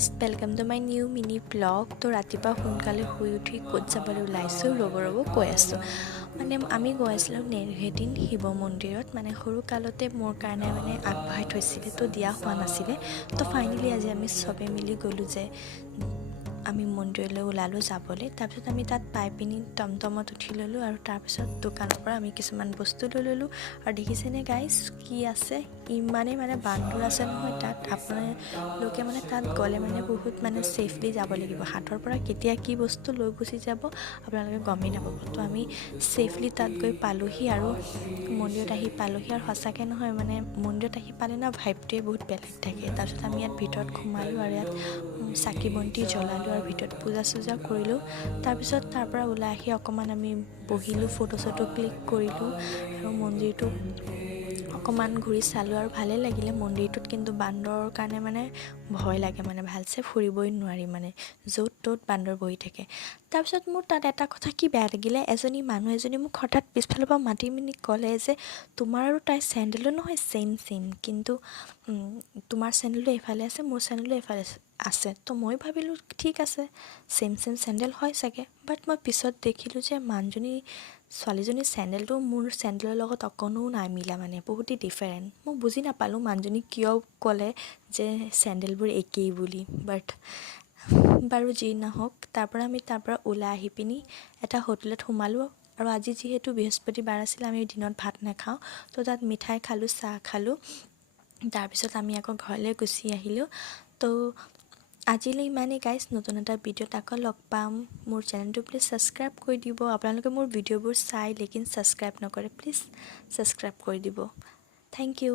Guys, welcome to my new mini blog. তো ৰাতিপুৱা সোনকালে শুই উঠি ক'ত যাবলৈ ওলাইছোঁ ৰ'ব কৈ আছোঁ। মানে আমি গৈ আছিলোঁ নেৰহেটিন শিৱ মন্দিৰত। মানে সৰু কালতে মোৰ কাৰণে মানে আগবঢ়াই থৈছিলে, তো দিয়া হোৱা নাছিলে। তো ফাইনেলি আজি আমি চবেই মিলি গ'লোঁ যে আমি মন্দিৰলৈ ওলালোঁ যাবলৈ। তাৰপিছত আমি তাত পাই পিনি টমটমত উঠি ল'লোঁ আৰু তাৰপিছত দোকানৰ পৰা আমি কিছুমান বস্তু লৈ ল'লোঁ। আৰু দেখিছেনে গাইজ কি আছে, ইমানেই মানে বান্দৰ আছে নহয় তাত। আপোনালোকে মানে তাত গ'লে মানে বহুত মানে ছেফলি যাব লাগিব। হাতৰ পৰা কেতিয়া কি বস্তু লৈ গুচি যাব আপোনালোকে গমেই নাপাব। তো আমি ছেফলি তাত গৈ পালোঁহি আৰু মন্দিৰত আহি পালোঁহি। আৰু সঁচাকৈ নহয়, মানে মন্দিৰত আহি পালে ন ভাইবটোৱে বহুত বেলেগ থাকে। তাৰপিছত আমি ইয়াত ভিতৰত সোমালোঁ আৰু ইয়াত চাকি বন্তি জ্বলালোঁ আৰু ভিতৰত পূজা চূজা কৰিলোঁ। তাৰপিছত তাৰ পৰা ওলাই আহি অকণমান আমি বহিলোঁ, ফটো চটো ক্লিক কৰিলোঁ আৰু মন্দিৰটো অকণমান ঘূৰি চালোঁ আৰু ভালেই লাগিলে মন্দিৰটোত। কিন্তু বান্দৰৰ কাৰণে মানে ভয় লাগে, মানে ভালছে ফুৰিবই নোৱাৰি, মানে য'ত ত'ত বান্দৰ বহি থাকে। তাৰপিছত মোৰ তাত এটা কথা কি বেয়া লাগিলে, মানুহ এজনী মোক হঠাৎ পিছফালৰ পৰা মাতি পিনি ক'লে যে তোমাৰ আৰু তাইৰ চেণ্ডেলো নহয় ছেইম, কিন্তু তোমাৰ চেণ্ডেলটো এইফালে আছে, মোৰ চেণ্ডেলটো এইফালে আছে। তো মই ভাবিলোঁ ঠিক আছে, ছেইম চেণ্ডেল হয় চাগে। বাট মই পিছত দেখিলোঁ যে ছোৱালীজনীৰ চেণ্ডেলটো মোৰ চেণ্ডেলৰ লগত অকণো নাই মিলা, মানে বহুতেই ডিফাৰেণ্ট। মই বুজি নাপালোঁ মানুহজনী কিয় ক'লে যে চেণ্ডেলবোৰ একেই বুলি। বাৰু যি নহওক, তাৰ পৰা ওলাই আহি পিনি এটা হোটেলত সোমালোঁ। আৰু আজি যিহেতু বৃহস্পতিবাৰ আছিল, আমি দিনত ভাত নাখাওঁ, তো তাত মিঠাই খালোঁ, চাহ খালোঁ। তাৰপিছত আমি আকৌ ঘৰলৈ গুচি আহিলোঁ। তো আজিলৈ ইমানেই গাইজ, নতুন এটা ভিডিঅ'ত আকৌ লগ পাম। মোৰ চেনেলটো প্লিজ ছাবস্ক্ৰাইব কৰি দিব। আপোনালোকে মোৰ ভিডিঅ'বোৰ চাই লেকিন ছাবস্ক্ৰাইব নকৰে, প্লিজ ছাবস্ক্ৰাইব কৰি দিব। Thank U.